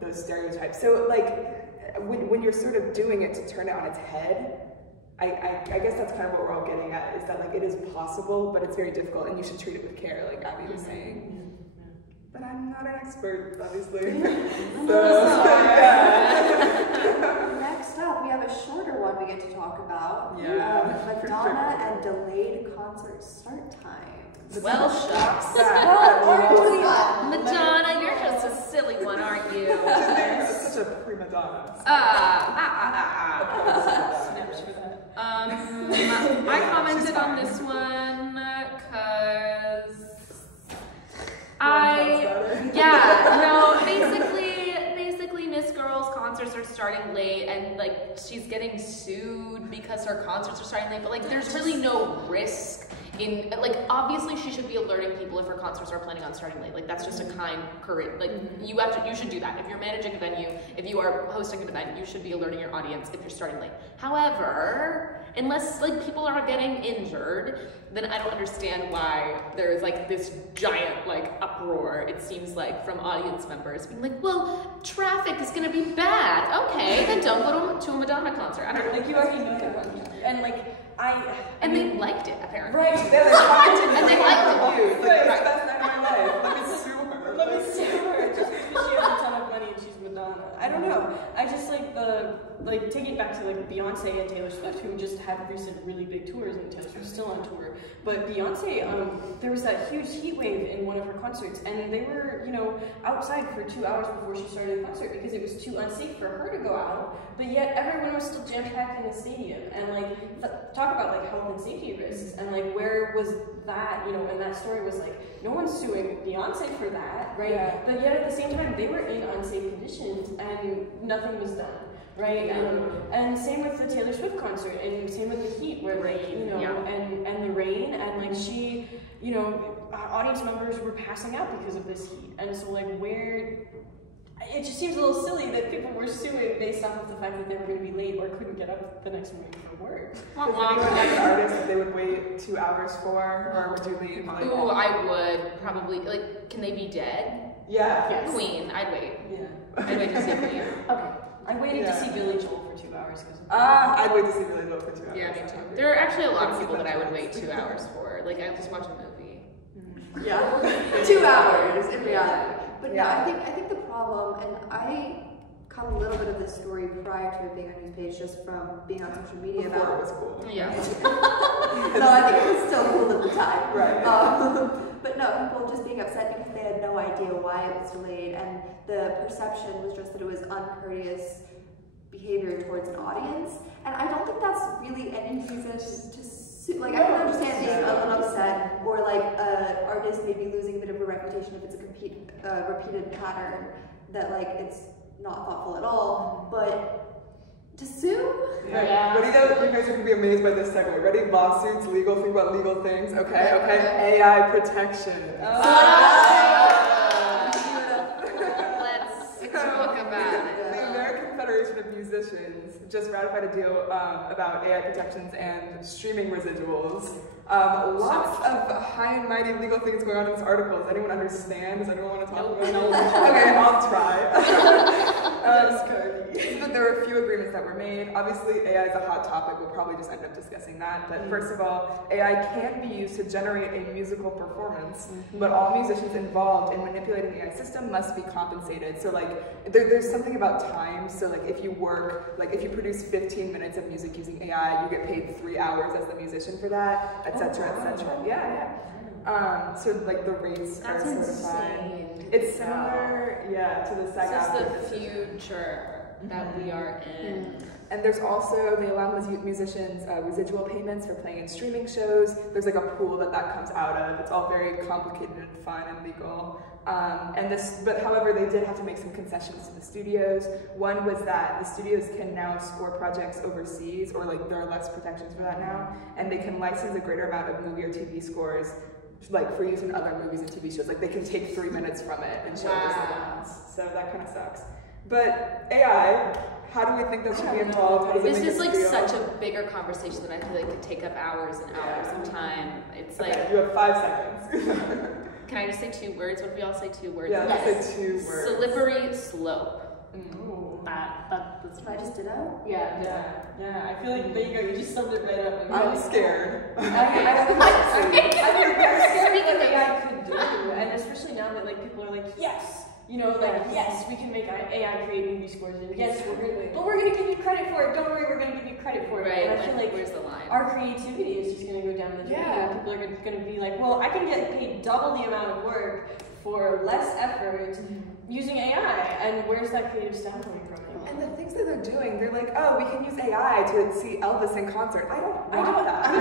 those stereotypes. So like when you're sort of doing it to turn it on its head, I guess that's kind of what we're all getting at, is that like it is possible, but it's very difficult, and you should treat it with care, like Abby was saying. But I'm not an expert, obviously. Next up, we have a shorter one we get to talk about. Madonna and delayed concert start times. Well, shucks. Well, Madonna, you're just a silly one, aren't you? Such such a prima donna. Snaps for that. I commented on this one because basically Miss Girl's concerts are starting late, and like she's getting sued because her concerts are starting late, but like there's really no risk in, like, obviously she should be alerting people if her concerts are planning on starting late. Like that's just a kind courage. Like you should do that. If you're managing a venue, if you are hosting an event, you should be alerting your audience if you're starting late. However, unless like people are getting injured, then I don't understand why there's like this giant like uproar, it seems like, from audience members being like, well, traffic is gonna be bad. Okay, then don't go to a Madonna concert. I don't know. Like you already know that one. And like and they liked it apparently. Right. They're like, and they liked it. It's like, it's the best night of my life. Let me sue her. Let me sue her just because she has a ton of money and she's Madonna. I don't know. I just like taking it back to like Beyonce and Taylor Swift, who just had recent really big tours, and Taylor Swift's still on tour. But Beyonce, there was that huge heat wave in one of her concerts, and they were, outside for 2 hours before she started the concert because it was too unsafe for her to go out. But yet everyone was still jam-packed in the stadium, and like talk about like health and safety risks, and like where was that, and that story was like no one's suing Beyonce for that, right? Yeah. But yet at the same time they were in unsafe conditions and nothing was done. Right, and same with the Taylor Swift concert, and same with the heat, where like and the rain, and like she, audience members were passing out because of this heat, and so like it just seems a little silly that people were suing based off of the fact that they were going to be late or couldn't get up the next morning for work. Does anyone have an artist that they would wait 2 hours for, or would you leave? Like, ooh, I would probably, like, can they be dead? Yeah. Yes. Queen, I'd wait. Yeah. I'd wait to see Queen. Okay. I waited to see Billy Joel for 2 hours. I'd wait to see Billy Joel for 2 hours. Yeah, me too. There are actually a lot of people that I would wait 2 hours for. Like, I just watch a movie. Yeah. 2 hours in reality. But no, I think the problem, and I caught a little bit of this story prior to it being on news page, just from being on social media Before about it was cool. Yeah. No, I think it was still cool at the time. Right. But no, people just being upset because they had no idea why it was delayed, and the perception was just that it was uncourteous behavior towards an audience. And I don't think that's really any reason to sue. Like, I can understand being a little upset, or like an artist maybe losing a bit of a reputation if it's a repeated pattern that like it's not thoughtful at all. But to sue? Yeah. Ready to, you guys are going to be amazed by this segue. Ready? Lawsuits, legal, think about legal things. Okay. AI protection. Let's talk about it. The American Federation of Musicians just ratified a deal about AI protections and streaming residuals. Lots of high and mighty legal things going on in this article. Does anyone understand? Does anyone want to talk about it? Okay, I'll try. But there were a few agreements that were made. Obviously, AI is a hot topic. We'll probably just end up discussing that. But first of all, AI can be used to generate a musical performance, but all musicians involved in manipulating the AI system must be compensated. So like, there's something about time. So like, if you produce 15 minutes of music using AI, you get paid 3 hours as the musician for that, etc., etc. Yeah. So like the rates are certified. Insane. It's similar, to the SAG. This is the future that we are in. And there's also, they allow musicians residual payments for playing in streaming shows. There's like a pool that comes out of. It's all very complicated and fun and legal. But however, they did have to make some concessions to the studios. One was that the studios can now score projects overseas, or like there are less protections for that now, and they can license a greater amount of movie or TV scores, like for use in other movies and TV shows. Like they can take 3 minutes from it and show it to someone else. So that kind of sucks. But AI, how do we think that should be involved? How does it This make is us like feel? such a bigger conversation that I feel like could take up hours and hours of time. It's like, Okay, you have 5 seconds. can I just say 2 words? What if we all say 2 words? Yeah, let's say 2 words. Slippery slope. Ooh, that's I just did that. Yeah, I feel like there you go, you just summed it right up. I'm scared. I think there's scary what AI could do, and especially now that like people are like, yes, yes, we can make AI create movie scores, and yes, we're gonna give you credit for it. Don't worry, we're gonna give you credit for it. Right. And I feel like where's the line? our creativity is just gonna go down the drain. Yeah. People are gonna be like, well, I can get paid double the amount of work for less effort. using AI, and where's that creative staff coming from anymore? And the things that they're doing, they're like, oh, we can use AI to see Elvis in concert. I don't want that.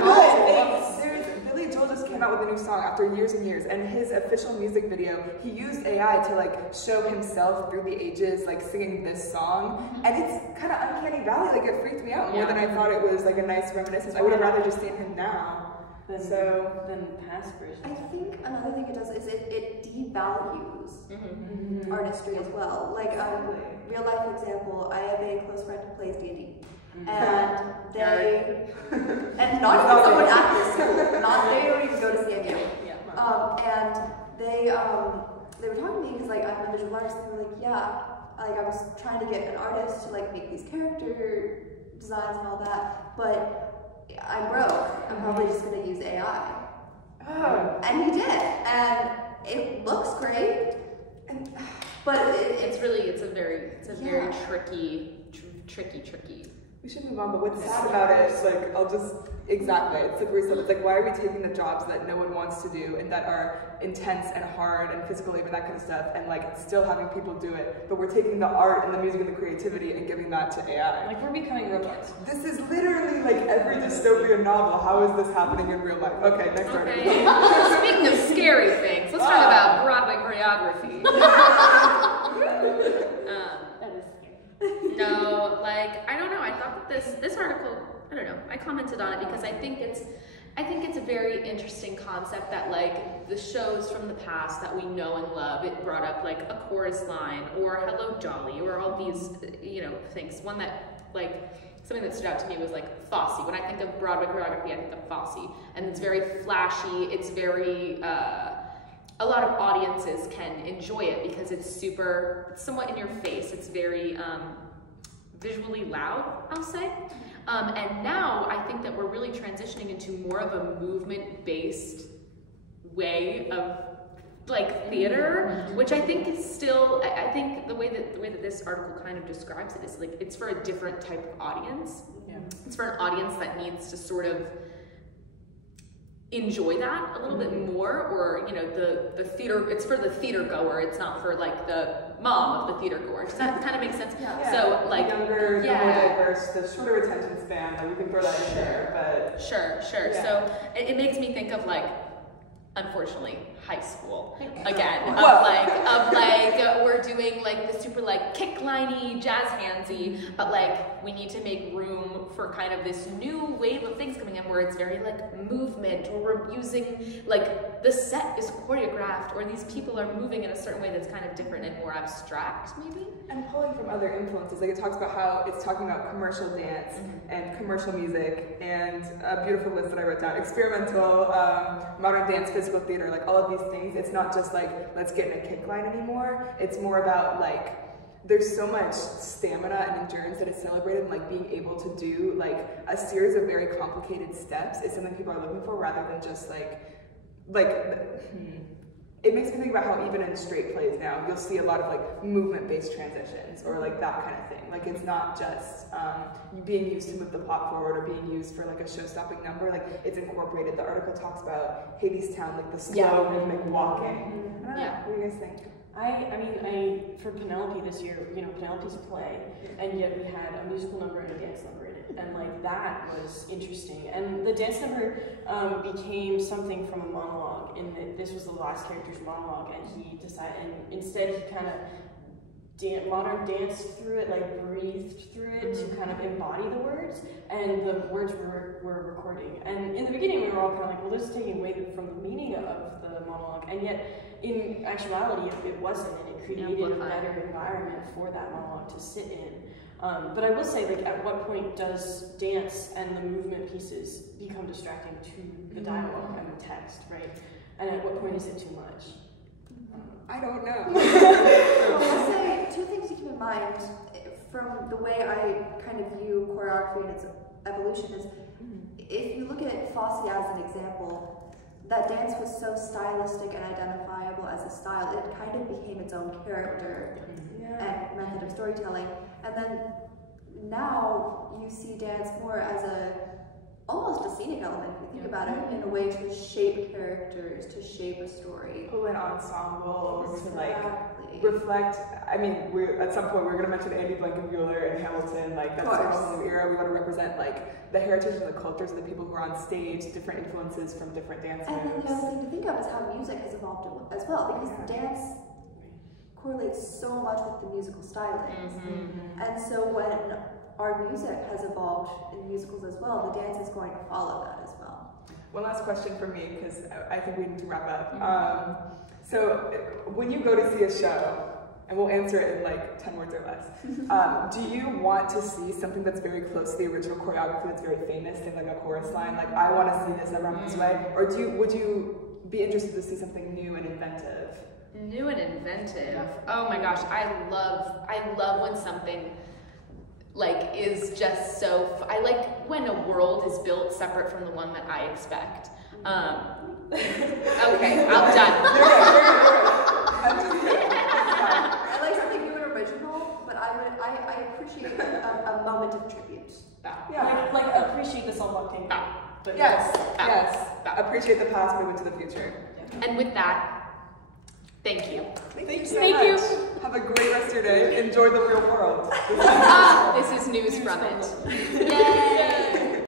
Billy Joel just came out with a new song after years and years, and his official music video, he used AI to like show himself through the ages, like singing this song, and it's kind of uncanny valley. Like it freaked me out more than I thought it was like a nice reminiscence. I would have rather just seen him now. Than past versions. I think another thing it does is it devalues artistry as well. Like real life example, I have a close friend who plays D&D. And they, and not even someone at this school, they don't even go to CMU. And they were talking to me because like I'm a visual artist, and they were like, yeah, like I was trying to get an artist to like make these character designs and all that, but I'm broke. I'm probably just gonna use AI. Oh. And he did, and it looks great. But it's a very tricky. We should move on, but what's sad about it is like, it's like we said, it's like, why are we taking the jobs that no one wants to do and that are intense and hard and physical labor, that kind of stuff, and like still having people do it, but we're taking the art and the music and the creativity and giving that to AI. Like we're becoming robots. This is literally like every dystopian novel. How is this happening in real life? Okay, next article. Speaking of scary things, let's talk about Broadway choreography. No, like I don't know. I thought that this article, I don't know. I commented on it because I think it's a very interesting concept that like the shows from the past that we know and love. It brought up like a chorus line or Hello Dolly or all these things. One that like something that stood out to me was like Fosse. When I think of Broadway choreography, I think of Fosse, and it's very flashy. It's very a lot of audiences can enjoy it because it's somewhat in your face. It's very visually loud, I'll say. And now I think that we're really transitioning into more of a movement-based way of like theater, which I think is still, I think the way that this article kind of describes it is like, it's for a different type of audience. Yeah. It's for an audience that needs to sort of enjoy that a little bit more, or the theater, it's for the theater goer, it's not for like the mom of the theater goer. Does that kind of make sense? Yeah. So like younger, the more diverse, the shorter attention span, like we can throw that in there, but sure. Yeah. So it makes me think of like, unfortunately, high school again. of like we're doing like the super like kick-liney, jazz handsy, but like we need to make room for kind of this new wave of things coming in where it's very like movement, or we're using like the set is choreographed, or these people are moving in a certain way that's kind of different and more abstract maybe. And pulling from other influences, like it talks about how it's talking about commercial dance and commercial music, and a beautiful list that I wrote down: experimental, modern dance, physical theater, like all of these things. It's not just like let's get in a kick line anymore. It's more about like there's so much stamina and endurance that is celebrated, and like being able to do like a series of very complicated steps is something people are looking for, rather than just it makes me think about how even in straight plays now, you'll see a lot of like movement-based transitions or like that kind of thing. Like it's not just being used to move the plot forward or being used for like a show-stopping number. Like it's incorporated. The article talks about Hadestown, like the slow rhythmic walking. I don't know. What do you guys think? I mean, for Penelope this year, Penelope's a play, and yet we had a musical number and a dance number in it, and like that was interesting. And the dance number became something from a monologue, in that this was the last character's monologue, and he decided, and instead he kind of modern danced through it, like breathed through it to kind of embody the words, and the words were recording. And in the beginning we were all kind of like, well, this is taking away from the meaning of the monologue, and yet in actuality it wasn't, and it created a better environment for that monologue to sit in. But I will say, like, at what point does dance and the movement pieces become distracting to the dialogue and the text, right? And at what point is it too much? I don't know. I'll say two things to keep in mind from the way I kind of view choreography and its evolution is, if you look at Fosse as an example, that dance was so stylistic and identifiable as a style, it kind of became its own character and method of storytelling. And then now you see dance more as almost a scenic element, if you think about it, in a way to shape characters, to shape a story. Pull in ensembles, to like reflect, I mean, at some point we're going to mention Andy Blankenbuehler and Hamilton, like that's sort of a new era. We want to represent like the heritage and the cultures of the people who are on stage, different influences from different dance moves. And then the other thing to think of is how music has evolved as well, because dance correlates so much with the musical stylings. And so when our music has evolved in musicals as well, the dance is going to follow that as well. One last question for me, because I think we need to wrap up. So when you go to see a show, and we'll answer it in like 10 words or less, do you want to see something that's very close to the original choreography that's very famous, things like a chorus line, like I want to see this, I run this way? Or would you be interested to see something new and inventive? New and inventive. Oh my gosh, I love when something like is just so. I like when a world is built separate from the one that I expect. Okay, I'm done. I like something new and original, but I appreciate a moment of tribute. Yeah, like appreciate the self-octane. But yes. Appreciate the past, move into the future. And with that, thank you. Thank you so much. Have a great rest of your day. Enjoy the real world. This is news from it. Yay!